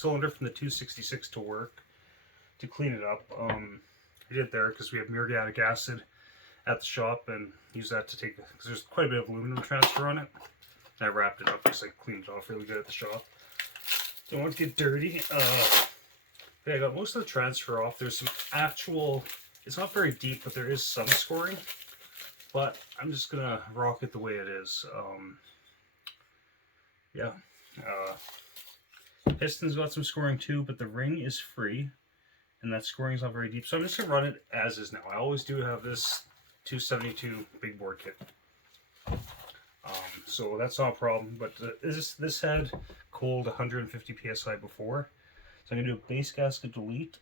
cylinder from the 266 to work to clean it up. I did it there because we have muriatic acid at the shop and use that to take, because there's quite a bit of aluminum transfer on it. And I wrapped it up because I cleaned it off really good at the shop. Don't want to get dirty. I got most of the transfer off. There's some actual, it's not very deep, but there is some scoring. But I'm just going to rock it the way it is. Yeah. Piston's got some scoring too, but the ring is free. And that scoring is not very deep. So I'm just going to run it as is now. I always do have this 272 big bore kit. So that's not a problem. But this had cold 150 psi before. So I'm going to do a base gasket delete.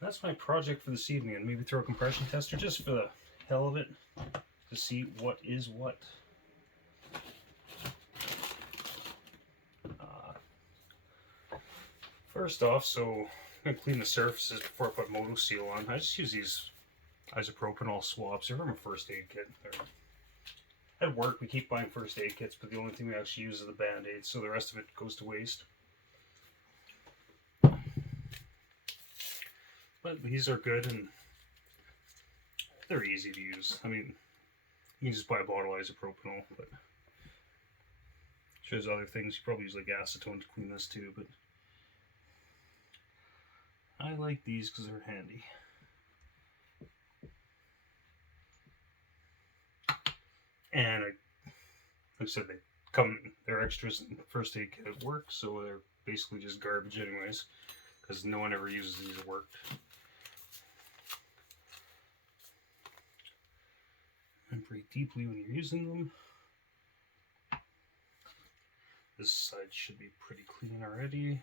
That's my project for this evening. And maybe throw a compression tester just for the hell of it to see what is what. First off, so I'm going to clean the surfaces before I put Moto Seal on. I just use these isopropanol swabs. They're from a first aid kit. At work, we keep buying first aid kits, but the only thing we actually use is the Band-Aids, so the rest of it goes to waste. But these are good, and they're easy to use. I mean, you can just buy a bottle of isopropanol, but there's other things. You probably use like acetone to clean this too, but I like these because they're handy. And like I said, they're extras in first aid kit at work, so they're basically just garbage anyways, because no one ever uses these at work. And breathe deeply when you're using them. This side should be pretty clean already.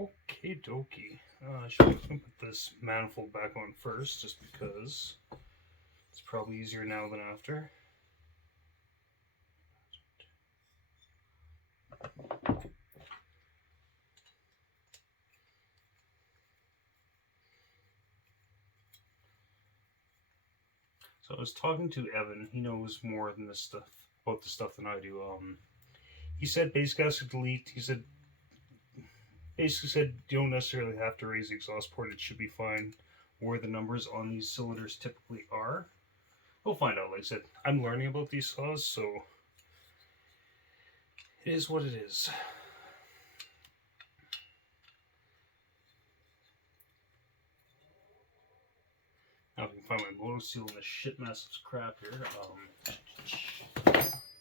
Okie dokie. I should put this manifold back on first, just because it's probably easier now than after. So I was talking to Evan. He knows more than this stuff about this stuff than I do. He said base gasket delete. He said basically said you don't necessarily have to raise the exhaust port. It should be fine where the numbers on these cylinders typically are. We'll find out. Like I said, I'm learning about these saws, so it is what it is. Now if I can find my Moto Seal in this shit mess of crap here.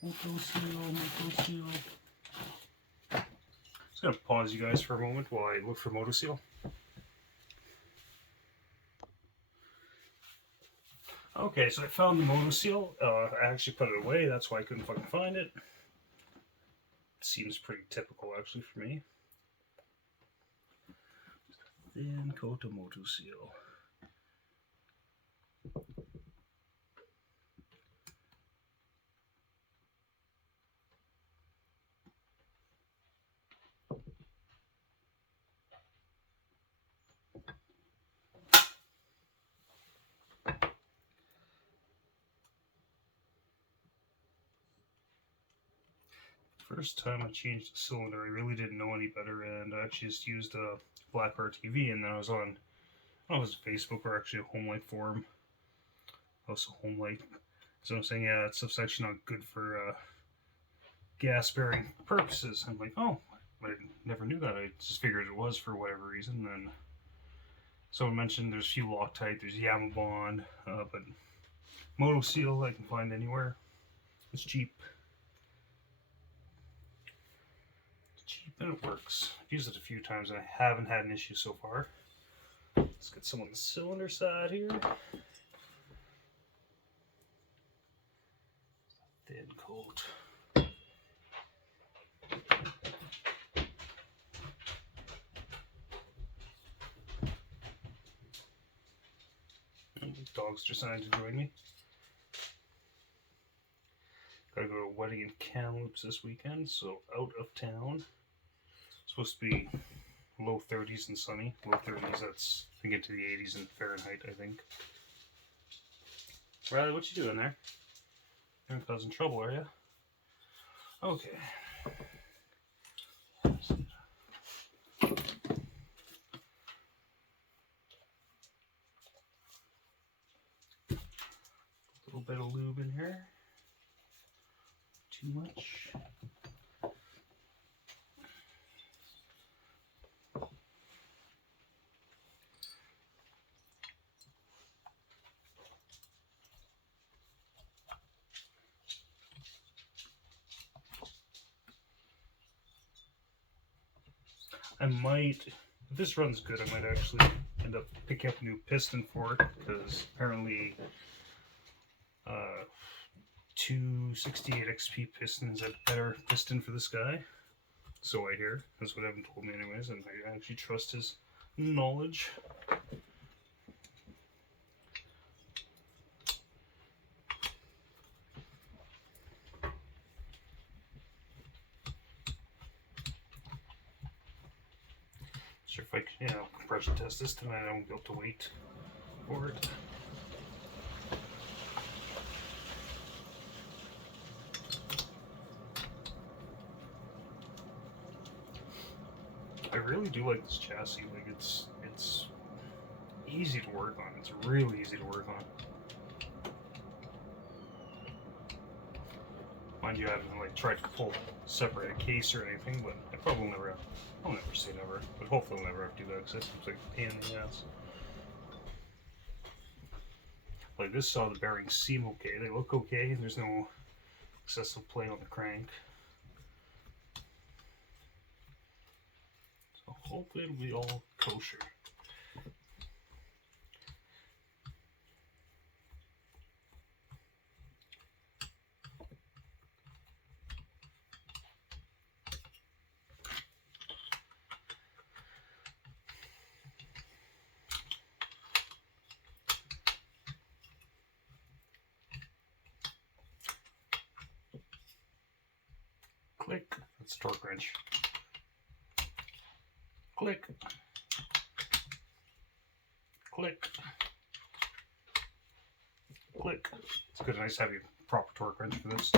Moto Seal. Just gonna pause you guys for a moment while I look for Moto Seal. Okay, so I found the Moto Seal. I actually put it away. That's why I couldn't fucking find it. Seems pretty typical actually for me. Thin coat of Moto Seal. First time I changed the cylinder, I really didn't know any better, and I actually just used a black RTV, and then I was on, I don't know if it was Facebook or actually a Home Light forum. Also Home Light. So I'm saying, yeah, that stuff's actually not good for gas bearing purposes. I'm like, oh, I never knew that. I just figured it was for whatever reason. And then someone mentioned there's a few Loctite, there's Yamabond, but Moto Seal I can find anywhere. It's cheap. And it works. I've used it a few times and I haven't had an issue so far. Let's get some on the cylinder side here. Thin coat. And the dogs just decided to join me. Gotta go to a wedding in Kamloops this weekend, so out of town. Supposed to be low 30s and sunny. Low 30s, that's to get to the 80s in Fahrenheit, I think. Riley, what you doing there? You're causing trouble, are you? Okay. A little bit of lube in here. Too much. I might, if this runs good, I might actually end up picking up a new piston for it, because apparently 268 XP piston is a better piston for this guy. So I hear. That's what Evan told me anyways, and I actually trust his knowledge. Sure, if I can, compression test this tonight, I won't be able to wait for it. I really do like this chassis. Like it's easy to work on. It's really easy to work on. Mind you, I haven't like tried to separate a case or anything, but I probably never have. I'll never say never, but hopefully I'll never have to do that because that seems like a pain in the ass. Like this saw the bearings seem okay. They look okay. There's no excessive play on the crank. So hopefully it'll be all kosher. Click. That's a torque wrench. Click. Click. Click. It's good, nice heavy proper torque wrench for this.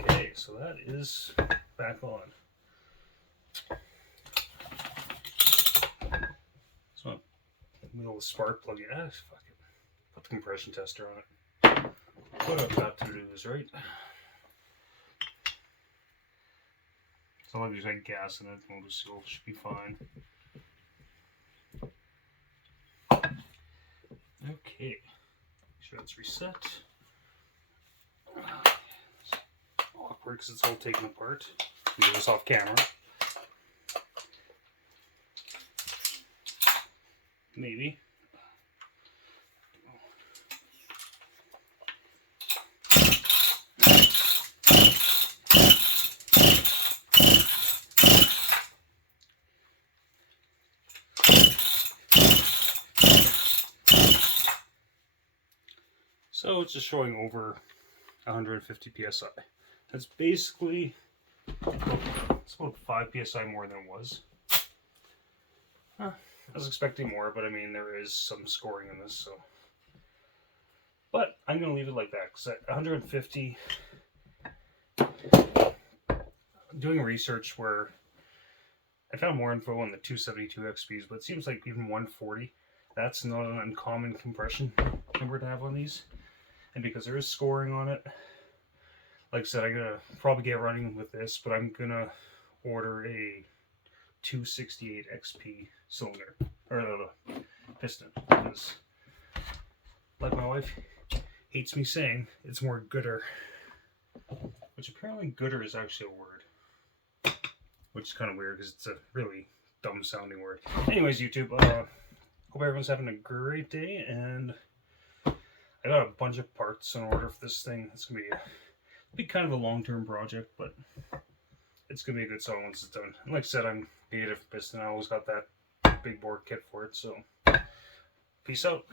Okay, so that is back on. So we'll spark plug it. Fuck it. Put the compression tester on it. What I've got to do is right. So long as there's gas in it, motor seal should be fine. Okay, make sure it's reset. It's awkward because it's all taken apart. Do this off camera. Maybe. So it's just showing over 150 psi. That's basically, it's about 5 psi more than it was. I was expecting more, but I mean, there is some scoring in this, so. But I'm going to leave it like that, because at 150, doing research where I found more info on the 272 XPs, but it seems like even 140, that's not an uncommon compression number to have on these. And because there is scoring on it, like I said, I'm going to probably get running with this, but I'm going to order a 268 XP cylinder, or piston, because like my wife hates me saying, it's more gooder, which apparently gooder is actually a word, which is kind of weird because it's a really dumb sounding word. Anyways, YouTube, hope everyone's having a great day, and I got a bunch of parts in order for this thing. It's going to be kind of a long-term project, but it's going to be a good song once it's done. And like I said, I'm being a different piston. I always got that big bore kit for it, so peace out.